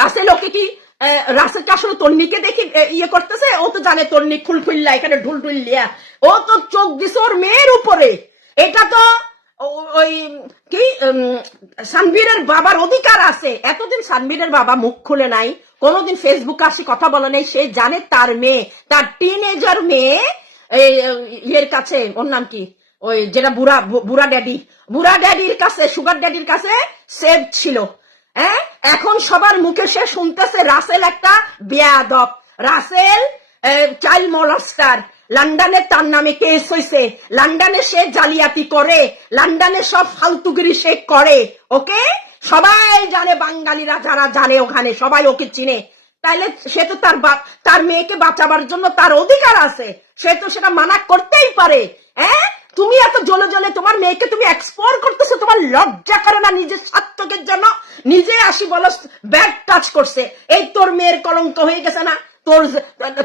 রাসেল ওকে কি রাসেলকে আসলে তন্নিকে দেখি ইয়ে করতেছে? ও তো জানে তন্নি খুলফুল্লা এখানে ঢুল ঢুল্লিয়া ও তো চোখ দিছে মেয়ের উপরে। এটা তো ওই কি সানবীরের বাবার অধিকার আছে। এতদিন সানবীরের বাবা মুখ খুলে নাই। কোনোদিন ফেসবুকে আসি কথা বলে নাই। সে জানে তার মেয়ে, তার টিনেজার মেয়ে ইয়ের কাছে, ওর নাম কি? ওই যেটা বুড়া বুড়া ড্যাডি বুড়া ড্যাডির কাছে সুগার ড্যাডির কাছে সেভ ছিল। হ্যাঁ? এখন সবার মুখে সে শুনতেছে রাসেল একটা বেয়াদব। রাসেল চাইল্ড মলাস্টার লন্ডনে তার নামে কেস হয়েছে লন্ডনে সে জালিয়াতি করে। লন্ডনে সব ফালতুগিরি সে করে, ওকে? সবাই জানে বাঙালিরা যারা জানে ওখানে, সবাই ওকে চিনে। তাইলে সে তো তার তার মেয়েকে বাঁচাবার জন্য তার অধিকার আছে। সে তো সেটা মানা করতেই পারে হ্যাঁ? তুমি এত জলে জলে তোমার মেয়েকে তুমি এক্সপ্লোর করতেছো, তোমার লজ্জা করে না নিজের স্বার্থকের জন্য নিজে আসি বলো ব্যাড টাচ করছে। এই তোর মেয়ের কলঙ্ক হয়ে গেছে না? তোর,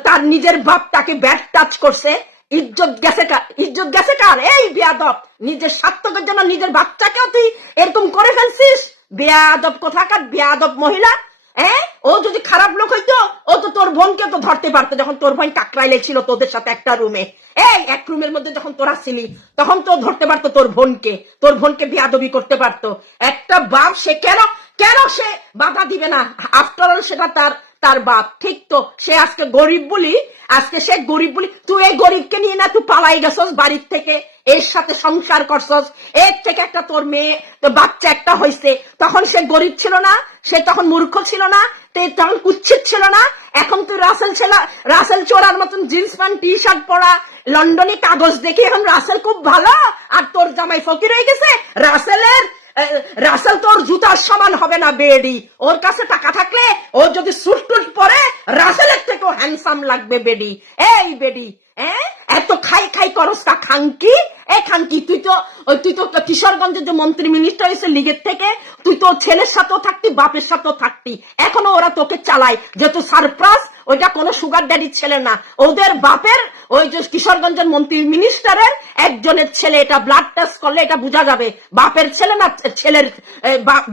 তার নিজের বাপ তাকে ব্যাড টাচ করছে। ইজ্জত গেছে কার ইজ্জত গেছে কার? এই বেয়াদব! নিজের স্বার্থকের জন্য নিজের বাচ্চাকেও তুই এরকম করে ফেলছিস? বেয়াদব কোথাকার? বেয়াদব মহিলা! হ্যাঁ ও যদি খারাপ লোক হইতো, ও তো তোর বোনকে তো ধরতে পারতো, যখন তোর বোন কাকরাইলে ছিল তোদের সাথে একটা রুমে। এই, এক রুমের মধ্যে যখন তোরা ছিলি, তখন তো ধরতে পারতো তোর বোনকে। তোর বোনকে বিয়াদবি করতে পারতো। একটা বাপ সে কেন কেন সে বাধা দিবে না? আফটার অল সেটা তার তার বাপ। ঠিক তো, সে আজকে গরিব বলি, আজকে সে গরিব বলি। তুই এই গরিবকে নিয়ে না, তুই পালাই গেছস বাড়ির থেকে? এর সাথে সংসার করছস। এর থেকে একটা তোর মেয়ে বাচ্চা একটা হয়েছে তখন সে গরিব ছিল না, সে তখন মূর্খ ছিল না তখন কুচ্ছিত ছিল না। এখন তুই রাসেল ছেলা, রাসেল চোরার মতন জিন্স প্যান্ট টি শার্ট পরা, লন্ডনে কাগজ দেখে এখন রাসেল খুব ভালো, আর তোর জামাই ফকির হয়ে গেছে, রাসেলের রাসেল তোর জুতার সমান হবে না, বেডি। ওর কাছে টাকা থাকলে ও যদি সুট টুট পরে, রাসেলের থেকেও হ্যান্ডসাম লাগবে, বেডি। এই, বেডি এত খাই খাই করস তা খাঙ্কি এ খাঙ্কি তুই তো তুই তো কিশোরগঞ্জের যে মন্ত্রী মিনিস্টার হয়েছে লিগের থেকে, তুই তো ছেলের সাথেও থাকতি, বাপের সাথেও থাকতি। এখনও ওরা তোকে চালায় যেহেতু সারপ্রাস ওইটা কোনো সুগার ড্যাডির ছেলে না। ওদের বাপের ওই যে কিশোরগঞ্জের মন্ত্রী মিনিস্টারের একজনের ছেলে, এটা ব্লাড টেস্ট করলে এটা বোঝা যাবে। বাপের ছেলে না, ছেলের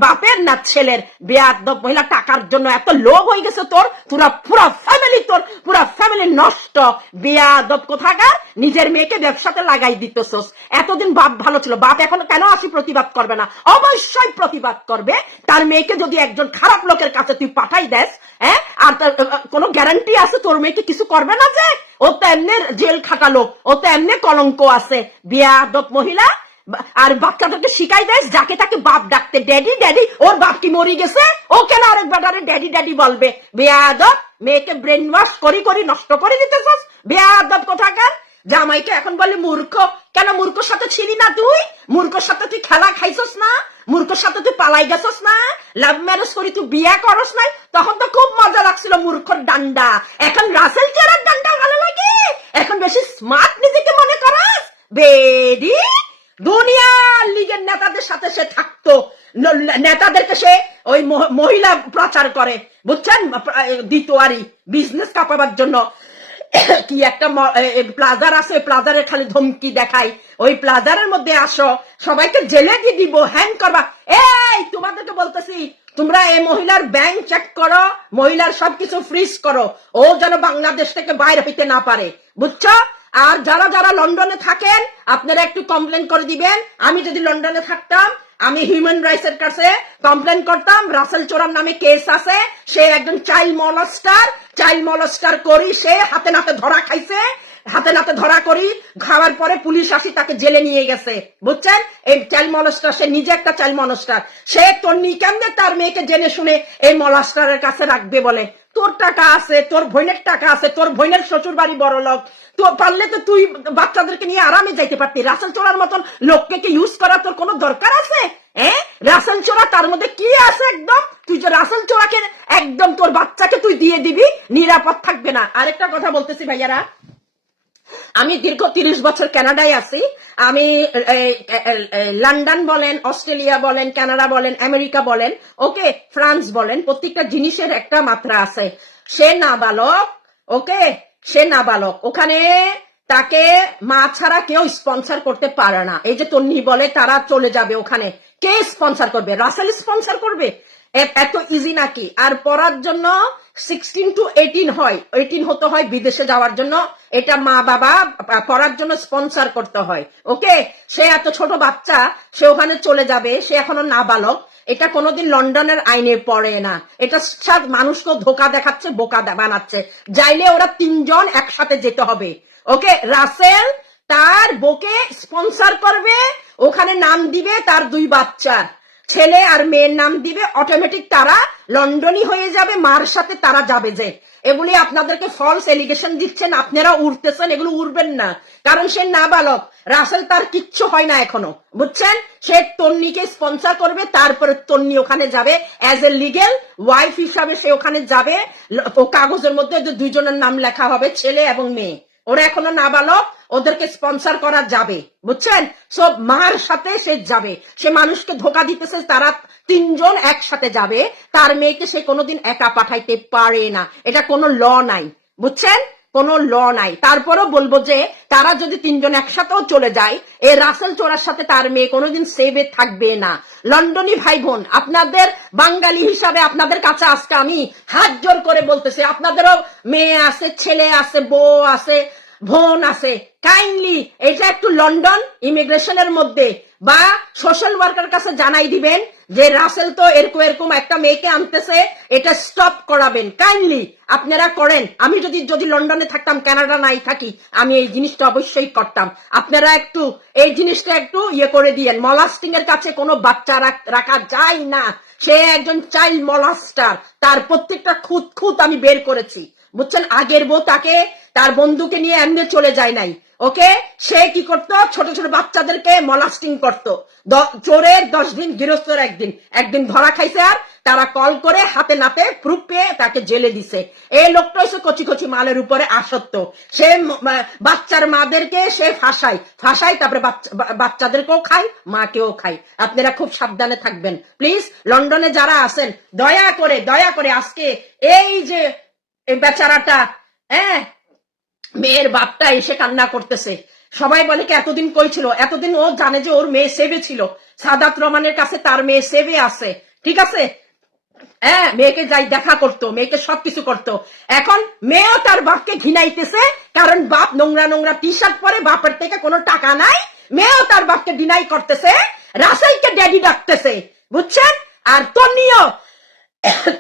বাপের না ছেলের বেয়াদব মহিলা টাকার জন্য এত লোভ হয়ে গেছে তোর। পুরা পুরা ফ্যামিলি তোর, পুরা ফ্যামিলি নষ্ট। বেয়াদব কোথাকার? নিজের মেয়েকে ব্যবসাতে লাগাই দিতেছস। এতদিন বাপ ভালো ছিল। বাপ এখন কেন আসি প্রতিবাদ করবে না? অবশ্যই প্রতিবাদ করবে। তার মেয়েকে যদি একজন খারাপ লোকের কাছে তুই পাঠাই দেস হ্যাঁ? আর তার, কোনো গ্যারান্টি আছে তোর মেয়েকে কিছু করবে না যে? ও তো এমনি জেল খাটালো ও তো এমনি কলঙ্ক আছে। বিয়া বিয়াদব মহিলা, আর বাচ্চাদেরকে শিখাই দেয়, যাকে তাকে বাপ ডাকতে, ড্যাডি ড্যাডি, ওর বাপ কি মরি গেছে? ও কেন আরেক বেটারে ড্যাডি ড্যাডি বলবে? বেয়াদব মেয়েকে ব্রেন ওয়াশ করি করি, নষ্ট করে দিতেছস বেয়াদব কোথাকার? জামাইকে এখন বলে, মূর্খ, কেন মূর্খর সাথে ছিলি না তুই? মূর্খর সাথে তুই খেলা খাইছস না? মূর্খর সাথে তুই পালাই গেছস না? লাভ ম্যারেজ করি তুই বিয়া করস নাই? তখন তো খুব মজা লাগছিল মূর্খর ডান্ডা। এখন রাসেল চেরার ডান্ডা ভালো লাগে? এখন বেশি স্মার্ট নিজেকে মনে করস? বেডি দুনিয়ার লীগের নেতাদের সাথে সে থাকতো। নেতাদেরকে সে ওই মহ- মহিলা প্রচার করে। বুঝছেন? দ্বিতীয়ারি বিজনেস কাপাবার জন্য। কি একটা প্লাজার আছে প্লাজারে খালি ধমকি দেখাই। ওই প্লাজারের মধ্যে আসো, সবাইকে জেলে দিয়ে দিব হ্যাং করবা। এই, তোমাদেরকে বলতেছি, তোমরা এই মহিলার ব্যাংক চেক করো, মহিলার সবকিছু ফ্রিজ করো। ও যেন বাংলাদেশ থেকে বাইরে হইতে না পারে, বুঝছ? আর যারা যারা লন্ডনে থাকেন, আপনারা একটু কমপ্লেন করে দিবেন। আমি যদি লন্ডনে থাকতাম আমি হিউম্যান রাইটস এর কাছে কমপ্লেন করতাম। রাসেল চোরার নামে কেস আছে। সে একজন চাইল্ড মলস্টার চাইল্ড মলস্টার করি সে হাতে নাতে ধরা খাইছে। হাতে নাতে ধরা করি, খাওয়ার পরে পুলিশ আসি, তাকে জেলে নিয়ে গেছে। বুঝছেন? এই চাইল্ড মলস্টার, সে নিজে একটা চাইল্ড মলস্টার। সে তোর নি কেমনে তার মেয়েকে জেনে শুনে এই মলাস্টারের কাছে রাখবে বলে? তোর টাকা আছে, তোর বোনের টাকা আছে, তোর বোনের শ্বশুর বাড়ি বড় লোক। তো পারলে তো তুই বাচ্চাদেরকে নিয়ে আরামে যাইতে পারতি। রাসেল চোরার মতন লোককে কি ইউজ করার তোর কোনো দরকার আছে? হ্যাঁ রাসেল চোরা তার মধ্যে কি আছে একদম? তুই যে রাসেল চোরাকে একদম তোর বাচ্চাকে তুই দিয়ে দিবি, নিরাপদ থাকবে না। আরেকটা কথা বলতেছি ভাইয়ারা। আমি দীর্ঘ তিরিশ বছর কানাডায় আছি। আমি লন্ডন বলেন, অস্ট্রেলিয়া বলেন, কানাডা বলেন, আমেরিকা বলেন, ওকে, ফ্রান্স বলেন, প্রত্যেকটা জিনিসের একটা মাত্রা আছে। সে নাবালক, ওকে, সে নাবালক। ওখানে তাকে মা ছাড়া কেউ স্পন্সর করতে পারে না। এই যে তন্নি বলে, তারা চলে যাবে ওখানে। কে স্পন্সর করবে? রাসেল স্পন্সর করবে? এত ইজি নাকি? আর পড়ার জন্য সিক্সটিন টু এইটিন হয়। এইটিন হতে হয় বিদেশে যাওয়ার জন্য। এটা মা বাবা পড়ার জন্য স্পন্সর করতে হয়। ওকে? সে এত ছোট বাচ্চা, সে ওখানে চলে যাবে। সে এখনও নাবালক। এটা কোনোদিন লন্ডনের আইনে পড়ে না। এটা সাত মানুষকে ধোকা দেখাচ্ছে, বোকা বানাচ্ছে। যাইলে ওরা তিনজন একসাথে যেতে হবে। ওকে? রাসেল তার বকে স্পন্সর করবে। ওখানে নাম দিবে তার দুই বাচ্চার। ছেলে আর মেয়ের নাম দিবে অটোমেটিক তারা লন্ডনই হয়ে যাবে, মার সাথে তারা যাবে যে। এগুলি আপনাদেরকে ফলস এলিগেশন দিচ্ছেন, আপনারা উড়তেছেন, এগুলো উড়বেন না। কারণ সে না বালক রাসেল তার কিচ্ছু হয় না এখনও, বুঝছেন? সে তন্নিকে স্পন্সর করবে, তারপরে তন্নি ওখানে যাবে। অ্যাজ এ লিগেল ওয়াইফ হিসাবে সে ওখানে যাবে। ও কাগজের মধ্যে দুইজনের নাম লেখা হবে, ছেলে এবং মেয়ে। ওরা এখনও নাবালক, ওদেরকে স্পন্সর করা যাবে, বুঝছেন? সব মার সাথে সে যাবে। সে মানুষকে ধোকা দিতেছে, তারা তিনজন একসাথে যাবে। তার মেয়েকে সে কোনোদিন একা পাঠাইতে পারে না। এটা কোনো ল নাই, বুঝছেন? কোনো ল নাই। তারপরও বলব যে, তারা যদি তিনজন একসাথেও চলে যায় এ রাসেল চোরার সাথে তার মেয়ে কোনোদিন সেভে থাকবে না। লন্ডনি ভাই বোন আপনাদের বাঙালি হিসাবে আপনাদের কাছে আজকে আমি হাত জোর করে বলতেছি, আপনাদেরও মেয়ে আছে, ছেলে আছে, বউ আছে বোন আছে। কাইন্ডলি এটা একটু লন্ডন ইমিগ্রেশনের মধ্যে। বা সোশ্যাল ওয়ার্কার কাছে জানাই দিবেন যে রাসেল তো এরকম এরকম একটা মেয়েকে আনতেছে, এটা স্টপ করাবেন। কাইন্ডলি আপনারা করেন। আমি যদি যদি লন্ডনে থাকতাম কানাডা নাই থাকি, আমি এই জিনিসটা অবশ্যই করতাম। আপনারা একটু এই জিনিসটা একটু ইয়ে করে দিয়েন। মলাস্টিং এর কাছে কোনো বাচ্চা রাখ- রাখা যায় না। সে একজন চাইল্ড মলাস্টার তার প্রত্যেকটা খুঁত খুঁত আমি বের করেছি। বুঝছেন? আগের বউ তাকে, তার বন্ধুকে নিয়ে এমনি চলে যায় নাই, ওকে? সে কি করতো? ছোট ছোট বাচ্চাদেরকে মলাস্টিং করতো। চোরের দশ দিন গৃহস্থর একদিন। একদিন ধরা খাইছে আর তারা কল করে হাতে নাতে প্রুফ পেয়ে তাকে জেলে দিছে। এই লোকটা হচ্ছে কচি কচি মালের উপরে আসক্ত। সে বাচ্চার মাদেরকে সে ফাঁসায়। ফাঁসায় তারপরে বাচ্চা- বাচ্চাদেরকেও খায়, মাকেও খায়। আপনারা খুব সাবধানে থাকবেন। প্লিজ, লন্ডনে যারা আছেন, দয়া করে দয়া করে আজকে এই যে এই বেচারাটা হ্যাঁ? মেয়ের বাপটা এসে কান্না করতেছে। সবাই বলে কি এতদিন কই ছিল? এতদিন ও জানে যে ওর মেয়ে সেবে ছিল। সাদাত রহমানের কাছে তার মেয়ে সেবে আছে। ঠিক আছে? হ্যাঁ মেয়েকে যাই দেখা করতো, মেয়েকে সবকিছু করতো। এখন মেয়েও তার বাপকে ঘৃণাইতেছে, কারণ বাপ নোংরা নোংরা টি শার্ট পরে বাপের থেকে কোনো টাকা নাই। মেয়েও তার বাপকে ডিনাই করতেছে রাসাইকে ড্যাডি ডাকতেছে, বুঝছেন? আর তন্নিও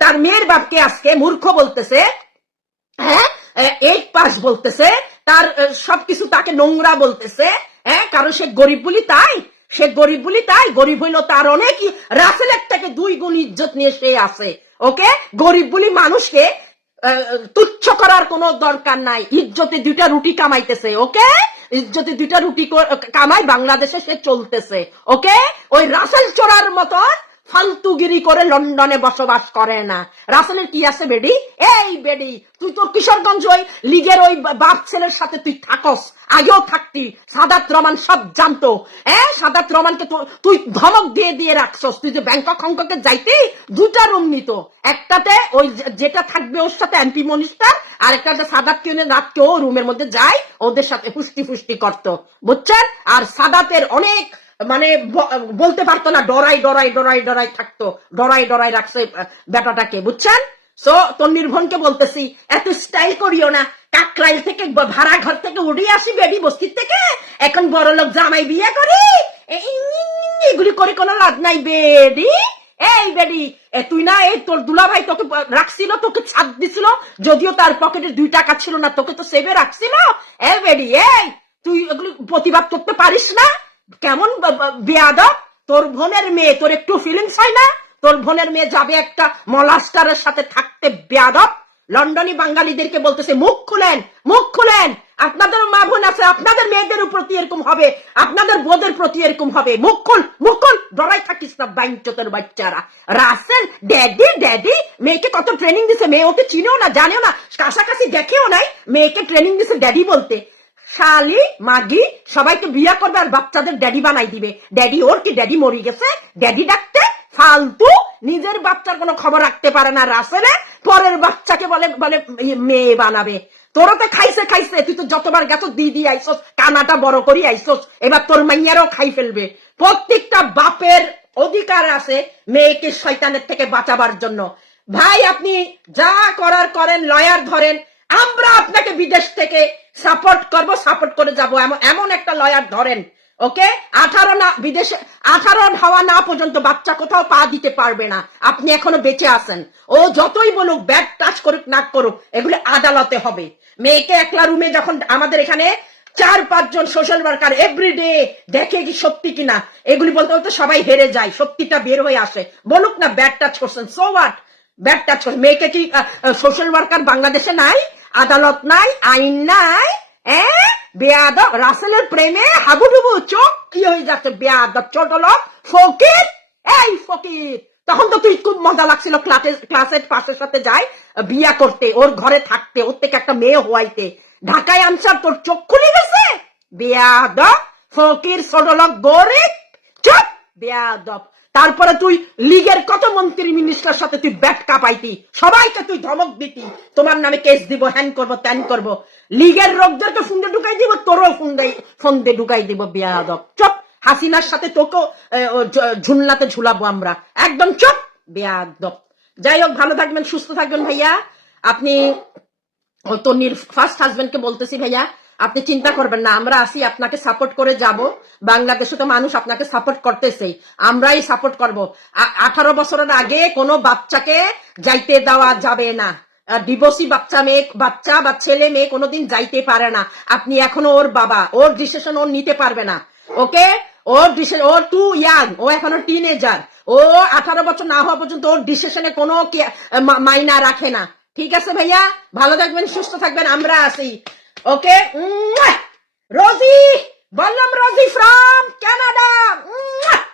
তার মেয়ের বাপকে আজকে মূর্খ বলতেছে হ্যাঁ? এইট পাস বলতেছে, তার সবকিছু তাকে নোংরা বলতেছে হ্যাঁ কারণ সে গরিব বলি তাই, সে গরিব বলি তাই, গরিব হইল তার অনেক রাসেলের থেকে দুই গুণ ইজ্জত নিয়ে সে আছে, ওকে? গরিব বলি মানুষকে তুচ্ছ করার কোনো দরকার নাই, ইজ্জতে দুইটা রুটি কামাইতেছে, ওকে? ইজ্জতে দুইটা রুটি কামাই বাংলাদেশে সে চলতেছে, ওকে? ওই রাসেল চোরার মতন ফালতুগিরি করে লন্ডনে বসবাস করে না। রাসেলের কি আছে বেডি? এই বেডি, তুই তো কিশোরগঞ্জ ওই লিগের ওই বাপ ছেলের সাথে তুই থাকস। আগেও থাকতি। সাদাত রহমান সব জানতো। হ্যাঁ সাদাত রহমানকে তুই ধমক দিয়ে দিয়ে রাখছস। তুই যে ব্যাংকক, হংককে যাইতি দুটা রুম নিত। একটাতে ওই যেটা থাকবে ওর সাথে এমপি মনিস্টার, আর একটাতে সাদাত কিনে রাতকে ও রুমের মধ্যে যায়, ওদের সাথে ফুষ্টি ফুষ্টি করতো। বুঝছেন? আর সাদাতের অনেক মানে বলতে পারতো না, ডরাই ডরাই ডরাই ডরাই থাকতো। ডরাই ডরাই রাখছে বেটাটাকে, বুঝছেন? সো তোর নির্ভনকে বলতেছি, এত স্টাইল করিও না। কাকরাইল থেকে ভাড়া ঘর থেকে উড়ে আসি বেবি বস্তির থেকে। এখন বড় লোক জামাই বিয়ে করি। এগুলি করে কোনো লাভ নাই বেডি এই বেডি তুই না, এই তোর দুলাভাই তোকে রাখছিল, তোকে ছাদ দিছিল। যদিও তার পকেটে দুই টাকা ছিল না, তোকে তো সেভে রাখছিল। এ বেডি এই, তুই এগুলি প্রতিবাদ করতে পারিস না? কেমন বেয়াদব? তোর বোনের মেয়ে, তোর একটু ফিলিংস হয় না? তোর বোনের মেয়ে যাবে একটা মলাস্টারের সাথে থাকতে বেয়াদব? লন্ডনী বাঙালিদেরকে বলতেছে, মুখ খুলেন মুখ খুলেন। আপনাদের মা বোন আছে, আপনাদের মেয়েদের প্রতি এরকম হবে, আপনাদের বোধের প্রতি এরকম হবে। মুখ খুল মুখ খুল। ডরাই থাকিস না বাইঞ্চতের বাচ্চারা। রাসেল, ড্যাডি ড্যাডি, মেয়েকে কত ট্রেনিং দিছে? মেয়ে ওকে চিনেও না, জানেও না। কাছাকাছি দেখেও নাই, মেয়েকে ট্রেনিং দিছে ড্যাডি বলতে। শালি মাগি সবাইকে বিয়া করবে আর বাচ্চাদের ড্যাডি বানাই দিবে। ড্যাডি ওর কি ড্যাডি মরি গেছে? ড্যাডি ডাকতে ফালতু, নিজের বাচ্চার কোনো খবর রাখতে পারে না রাসেলে, পরের বাচ্চাকে বলে বলে ইয়ে মেয়ে বানাবে। তোরও তো খাইছে খাইছে, তুই তো যতবার গেছো দি দি আইসোস, কানাটা বড় করি আইসোস, এবার তোর মাইয়ারও খাই ফেলবে। প্রত্যেকটা বাপের অধিকার আছে মেয়েকে শয়তানের থেকে বাঁচাবার জন্য। ভাই, আপনি যা করার করেন, লয়ার ধরেন আমরা আপনাকে বিদেশ থেকে সাপোর্ট করব সাপোর্ট করে যাব। এমন একটা লয়ার ধরেন, ওকে? আঠারো না, বিদেশে আঠারো হওয়া না পর্যন্ত বাচ্চা কোথাও পা দিতে পারবে না। আপনি এখনও বেঁচে আছেন। ও যতই বলুক ব্যাড টাচ করুক, না করুক, এগুলো আদালতে হবে। মেয়েকে একলা রুমে যখন আমাদের এখানে চার, পাঁচজন সোশ্যাল ওয়ার্কার এভরিডে দেখে কি সত্যি কিনা, এগুলি বলতে বলতে সবাই হেরে যায়, সত্যিটা বের হয়ে আসে। বলুক না ব্যাড টাচ করছেন সো হোয়াট ব্যাড টাচ করছেন। মেয়েকে কি সোশ্যাল ওয়ার্কার বাংলাদেশে নাই? আদালত নাই, আইন নাই বেয়াদব, রাসেলের প্রেমে হাবুডুবু, চোখ কি হয়ে যাচ্ছে? বেয়াদব ফকির, এই ফকির! তখন তো তুই খুব মজা লাগছিল ক্লাসে, ক্লাসের পাশের সাথে যায় বিয়া করতে, ওর ঘরে থাকতে, ওর থেকে একটা মেয়ে হওয়াইতে। ঢাকায় আনসার, তোর চোখ খুলে গেছে? বেয়াদব, ফকির ছোট গরিব, চুপ! বেয়াদব। তারপরে তুই লিগের কত মন্ত্রী মিনিস্টার সাথে তুই ব্যাট কাপাইতি? সবাইকে তুই ধমক দিতি। তোমার নামে কেস দিব হ্যান করব ত্যান করব। লিগের লোকদেরকে ফোনটা ঢুকাই দিব, তোরও ফোন ফোন দিয়ে ঢুকাই দিব, বেয়াদব। চুপ! হাসিনার সাথে তোকেও ঝুলনাতে ঝুলাবো আমরা। একদম চুপ! বেয়াদব। যাই হোক, ভালো থাকবেন, সুস্থ থাকবেন ভাইয়া। আপনি তন্নির ফার্স্ট হাজবেন্ডকে বলতেছি ভাইয়া। আপনি চিন্তা করবেন না, আমরা আসি আপনাকে সাপোর্ট করে যাব। বাংলাদেশে তো মানুষ আপনাকে সাপোর্ট করতেছে আমরাই সাপোর্ট করব। আঠারো বছরের আগে কোনো বাচ্চাকে যাইতে দেওয়া যাবে না। ডিভোর্সি বাচ্চা মেয়ে, বাচ্চা বা ছেলে মেয়ে কোনোদিন যাইতে পারে না। আপনি এখনও ওর বাবা, ওর ডিসিশন ওর নিতে পারবে না। ওকে? ওর ডিসিশন ওর টু ইয়াং ও এখনও টিনেজার ও আঠারো বছর না হওয়া পর্যন্ত ওর ডিসিশনে কোনো মাইনা রাখে না। ঠিক আছে ভাইয়া? ভালো থাকবেন, সুস্থ থাকবেন, আমরা আছি। Okay? Mwah! Rosie! Balam Rosie from Canada! Mwah!